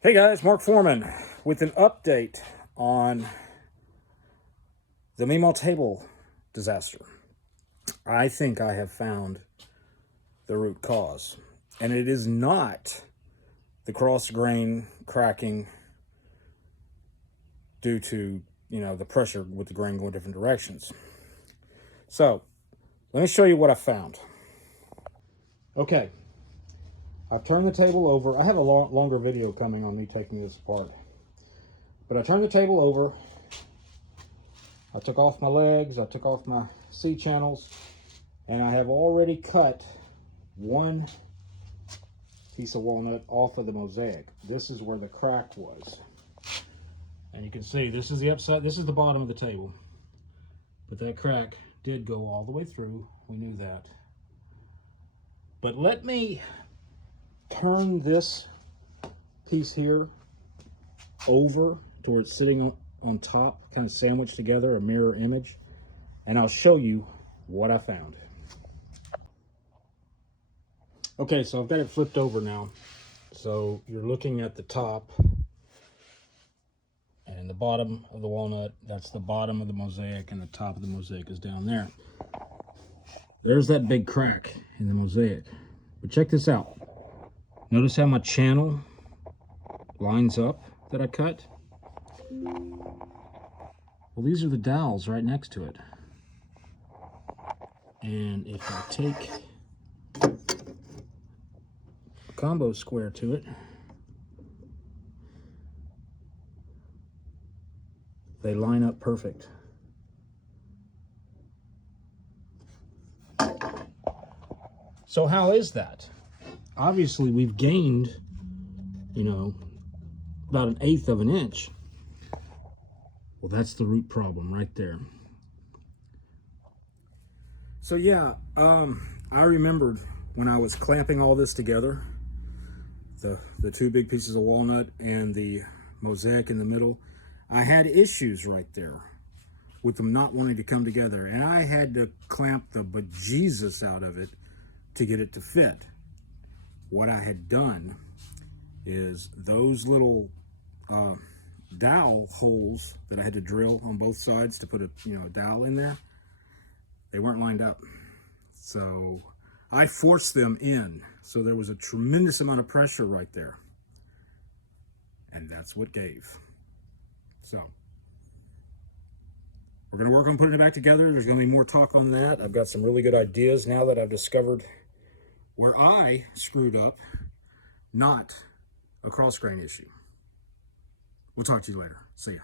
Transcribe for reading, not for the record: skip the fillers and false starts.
Hey guys, Mark Foreman with an update on the Memaw table disaster. I think I have found the root cause, and it is not the cross grain cracking due to, the pressure with the grain going different directions. So let me show you what I found. Okay, I've turned the table over. I have a longer video coming on me taking this apart. But I turned the table over. I took off my legs. I took off my C channels. And I have already cut one piece of walnut off of the mosaic. This is where the crack was. And you can see this is the upside. This is the bottom of the table. But that crack did go all the way through. We knew that. But let me turn this piece here over to where it's sitting on top, kind of sandwiched together, a mirror image, and I'll show you what I found. Okay, so I've got it flipped over now. So you're looking at the top and the bottom of the walnut. That's the bottom of the mosaic, and the top of the mosaic is down there. There's that big crack in the mosaic. But check this out. Notice how my channel lines up that I cut? Well, these are the dowels right next to it. And if I take a combo square to it, they line up perfect. So how is that? Obviously, we've gained, about 1/8 of an inch. Well, that's the root problem right there. So yeah, I remembered when I was clamping all this together, the two big pieces of walnut and the mosaic in the middle, I had issues right there with them not wanting to come together, and I had to clamp the bejesus out of it to get it to fit. What I had done is those little dowel holes that I had to drill on both sides to put a dowel in there, they weren't lined up. So I forced them in. So there was a tremendous amount of pressure right there. And that's what gave. So we're going to work on putting it back together. There's going to be more talk on that. I've got some really good ideas now that I've discovered where I screwed up, not a cross grain issue. We'll talk to you later. See ya.